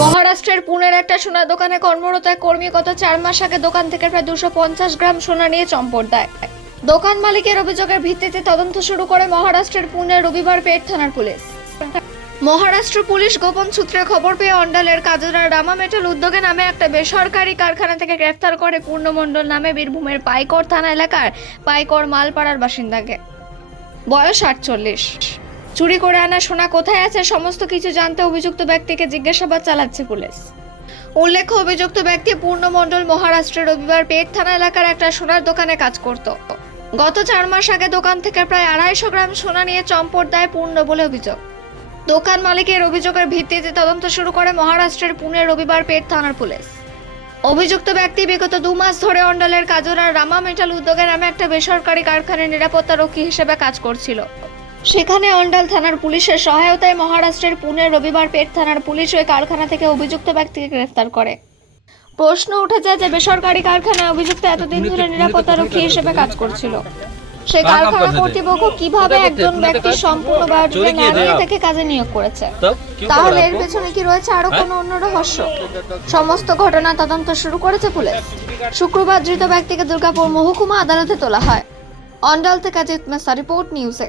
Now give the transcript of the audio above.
মহারাষ্ট্রের পুনের একটা সোনা দোকানে কর্মরত এক কর্মী গত চার মাস আগে দোকান থেকে প্রায় দুশো পঞ্চাশ গ্রাম সোনা নিয়ে চম্পট দেয়। দোকান মালিকের অভিযোগের ভিত্তিতে তদন্ত শুরু করে মহারাষ্ট্রের পুনে রবিবার পেট থানার পুলিশ। মহারাষ্ট্র পুলিশ গোপন সূত্রে খবর পেয়ে অন্ডালের কাজরা রামা মেটাল উদ্যোগে নামে একটা বেসরকারি কারখানা থেকে গ্রেফতার করে পূর্ণমণ্ডল নামে বীরভূমের পাইকর থানা এলাকার পাইকর মালপাড়ার বাসিন্দাকে। বয়স আটচল্লিশ। চুরি করে আনা সোনা কোথায় আছে? সমস্ত কিছু জানতে অভিযুক্ত ব্যক্তিকে জিজ্ঞাসাবাদ চালাচ্ছে পুলিশ। উল্লেখ্য, অভিযুক্ত ব্যক্তি পূর্ণমণ্ডল মহারাষ্ট্রের রবিবার পেট থানা এলাকার একটা সোনার দোকানে কাজ করত। গত চার মাস আগে দোকান থেকে প্রায় আড়াইশো গ্রাম সোনা নিয়ে চম্পট দেয় পূর্ণ বলে অভিযোগ। দোকান মালিকের অভিযোগের ভিত্তিতে তদন্ত শুরু করে মহারাষ্ট্রের পুনে রবিবার পেট থানার পুলিশ। অভিযুক্ত ব্যক্তি বিগত দু মাস ধরে অন্ডালের কাজরার রামা মেটাল উদ্যোগে নামে একটা বেসরকারি কারখানায় নিরাপত্তা রক্ষী হিসেবে কাজ করছিল। সেখানে অন্ডাল থানার পুলিশের সহায়তায় মহারাষ্ট্রের পুনে রবিবার পেট থানার পুলিশ ওই কারখানা থেকে অভিযুক্ত ব্যক্তিকে গ্রেফতার করে। প্রশ্ন উঠেছে যে বেসরকারি কারখানায় অভিযুক্ত এতদিন ধরে নিরাপত্তারক্ষী হিসেবে কাজ করছিল। সে কারখানা কর্তৃপক্ষ কীভাবে একজন ব্যক্তি সম্পূর্ণ বায়োডাটা না নিয়ে তাকে কাজে নিয়োগ করেছে। তাহলে এর পেছনে কি রয়েছে আরও কোনো অন্য রহস্য? সমস্ত ঘটনা তদন্ত শুরু করেছে পুলিশ। শুক্রবার ধৃত ব্যক্তিকে দুর্গাপুর মহকুমা আদালতে তোলা হয়। অন্ডাল থেকে অজিত মেসা রিপোর্ট নিউজে